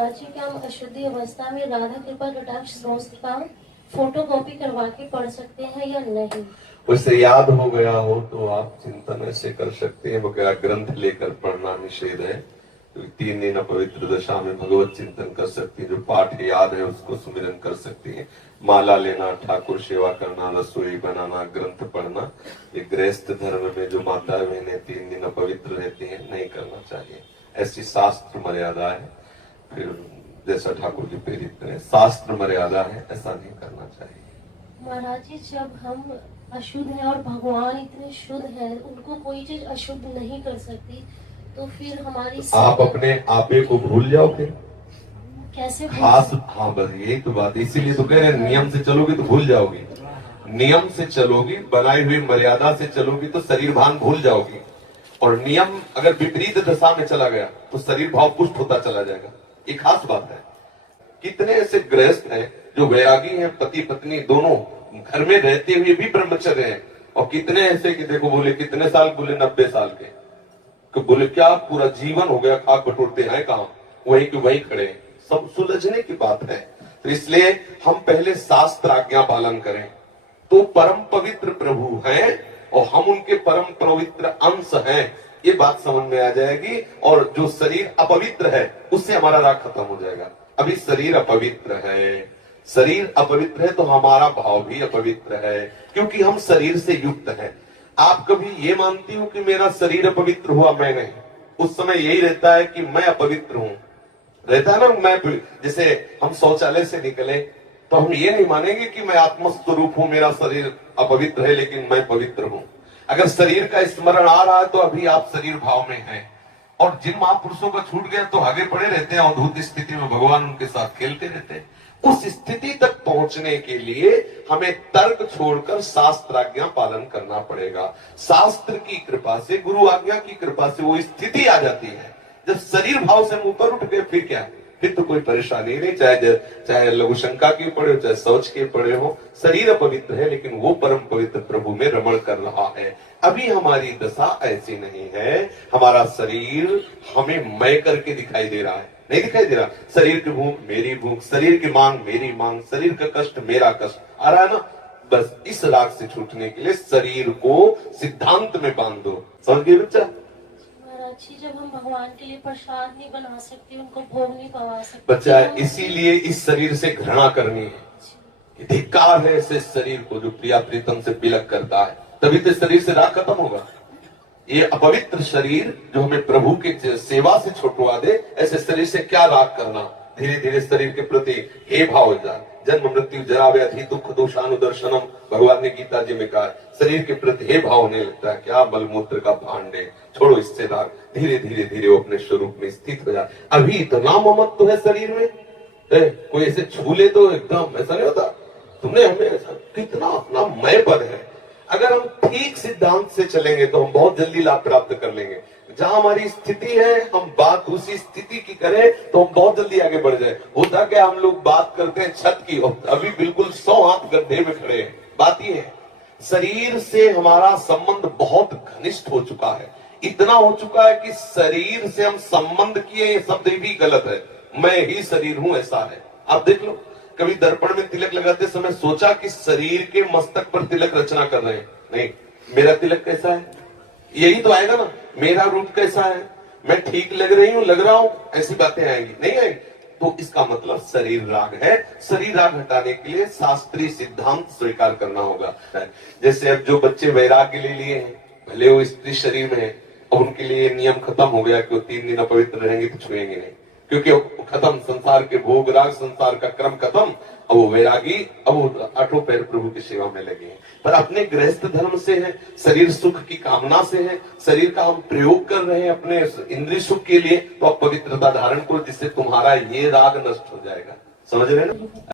महाराज जी, क्या हम अशुद्धि अवस्था में राधा कृपा कटाक्ष स्तोत्र का फोटो कॉपी करवा के पढ़ सकते हैं या नहीं? उसे याद हो गया हो तो आप चिंतन ऐसे कर सकते हैं, वगैरह ग्रंथ लेकर पढ़ना निषेध है। तो 3 दिन अपवित्र दशा में भगवत चिंतन कर सकती है। जो पाठ याद है उसको सुमिरन कर सकती है। माला लेना, ठाकुर सेवा करना, रसोई बनाना, ग्रंथ पढ़ना, ये गृहस्थ धर्म में जो माता बहनें 3 दिन अपवित्र रहती हैं, नहीं करना चाहिए। ऐसी शास्त्र मर्यादा है। फिर जैसा ठाकुर जी प्रेरित करें, शास्त्र मर्यादा है, ऐसा नहीं करना चाहिए। महाराज जी, जब हम अशुद्ध हैं और भगवान इतने शुद्ध हैं, उनको कोई चीज अशुद्ध नहीं कर सकती, तो फिर हमारी आप अपने आपे को भूल जाओ फिर कैसे? खास, हाँ बस यही तो बात, इसीलिए तो कह रहे हैं नियम से चलोगी तो भूल जाओगी। नियम से चलोगी, बनाई हुई मर्यादा से चलोगी तो शरीर भान भूल जाओगी। और नियम अगर विपरीत दशा में चला गया तो शरीर भाव पुष्ट होता चला जाएगा। ये खास बात है। कितने ऐसे गृहस्थ हैं जो वैरागी हैं, पति पत्नी दोनों घर में रहते हुए भी ब्रह्मचर्य हैं, और कितने ऐसे कि देखो बोले कितने साल, बोले 90 साल के, तो बोले क्या पूरा जीवन हो गया, खाक बटोरते हैं कहां, वही के वही खड़े हैं। सब सुलझने की बात है। तो इसलिए हम पहले शास्त्र आज्ञा पालन करें, तो परम पवित्र प्रभु हैं और हम उनके परम पवित्र अंश हैं, ये बात समझ में आ जाएगी। और जो शरीर अपवित्र है उससे हमारा राग खत्म हो जाएगा। अभी शरीर अपवित्र है, शरीर अपवित्र है तो हमारा भाव भी अपवित्र है, क्योंकि हम शरीर से युक्त हैं। आप कभी ये मानती हो कि मेरा शरीर अपवित्र हुआ? मैं नहीं। उस समय यही रहता है कि मैं अपवित्र हूं, रहता है ना। मैं जैसे हम शौचालय से निकले तो हम ये नहीं मानेंगे कि मैं आत्मस्वरूप हूं, मेरा शरीर अपवित्र है लेकिन मैं पवित्र हूं। अगर शरीर का स्मरण आ रहा है तो अभी आप शरीर भाव में हैं। और जिन महापुरुषों का छूट गया तो आगे पड़े रहते हैं, अवधूत स्थिति में भगवान उनके साथ खेलते रहते हैं। उस स्थिति तक पहुंचने के लिए हमें तर्क छोड़कर शास्त्र आज्ञा पालन करना पड़ेगा। शास्त्र की कृपा से, गुरु आज्ञा की कृपा से वो स्थिति आ जाती है। जब शरीर भाव से ऊपर उठ गए फिर क्या, फिर तो कोई परेशानी नहीं। चाहे लघु शंका की पड़े हो, चाहे शौच के पड़े हो, शरीर अपवित्र है लेकिन वो परम पवित्र प्रभु में रमण कर रहा है। अभी हमारी दशा ऐसी नहीं है। हमारा शरीर हमें मय करके दिखाई दे रहा है, नहीं दिखाई दे रहा। शरीर की भूख मेरी भूख, शरीर की मांग मेरी मांग, शरीर का कष्ट मेरा कष्ट आ रहा है ना। बस इस राग से छूटने के लिए शरीर को सिद्धांत में बांध दो। समझ गए बच्चा? जब हम भगवान के लिए प्रसाद नहीं बना सकते, उनको भोग नहीं पवा सकते बच्चा, इसीलिए इस शरीर से घृणा करनी है। धिक्कार है ऐसे शरीर को जो प्रिया प्रीतम से बिलक करता है, तभी तो शरीर से राग खत्म होगा। ये अपवित्र शरीर जो हमें प्रभु के सेवा से छुटवा दे, ऐसे शरीर से क्या राग करना। धीरे धीरे शरीर के प्रति हे भाव हो जाए। जन्म मृत्यु जरा व्याधि दुख दोषानुदर्शनम, भगवान ने गीता जी में कहा। शरीर के प्रति हे भाव होने लगता है, क्या मलमूत्र का भांड है, छोड़ो इससे राग। धीरे धीरे धीरे वो अपने स्वरूप में स्थित हो जाए। अभी इतना ममत्व है शरीर में, कोई ऐसे छू ले तो एकदम ऐसा नहीं होता। तुमने हमें ऐसा कितना अपना मय पद है। अगर हम ठीक सिद्धांत से चलेंगे तो हम बहुत जल्दी लाभ प्राप्त कर लेंगे। जहां हमारी स्थिति है, हम बात उसी स्थिति की करें तो हम बहुत जल्दी आगे बढ़ जाए। होता क्या, हम लोग बात करते हैं छत की, अभी बिल्कुल 100 हाथ गड्ढे में खड़े हैं। बात ये है, शरीर से हमारा संबंध बहुत घनिष्ठ हो चुका है। इतना हो चुका है कि शरीर से हम संबंध किए, ये शब्द भी गलत है। मैं ही शरीर हूं ऐसा है। आप देख लो, कभी दर्पण में तिलक लगाते समय सोचा कि शरीर के मस्तक पर तिलक रचना कर रहे हैं? नहीं। मेरा तिलक कैसा है, यही तो आएगा ना। मेरा रूप कैसा है, मैं ठीक लग रही हूं, लग रहा हूं, ऐसी बातें आएंगी? नहीं आएंगी। तो इसका मतलब शरीर राग है। शरीर राग हटाने के लिए शास्त्रीय सिद्धांत स्वीकार करना होगा। जैसे अब जो बच्चे वैराग्य ले लिए हैं, भले वो स्त्री शरीर में है, अब उनके लिए नियम खत्म हो गया कि वो 3 दिन अपवित्र रहेंगे तो छुएंगे नहीं, क्योंकि खत्म संसार के भोग राग, संसार का क्रम खत्म। अब वो वैरागी, अब वो आठों पैर प्रभु की सेवा में लगे हैं। पर अपने गृहस्थ धर्म से है, शरीर सुख की कामना से है, शरीर का हम प्रयोग कर रहे हैं अपने इंद्रिय सुख के लिए, तो आप पवित्रता धारण करो, जिससे तुम्हारा ये राग नष्ट हो जाएगा। समझ रहे हैं ना?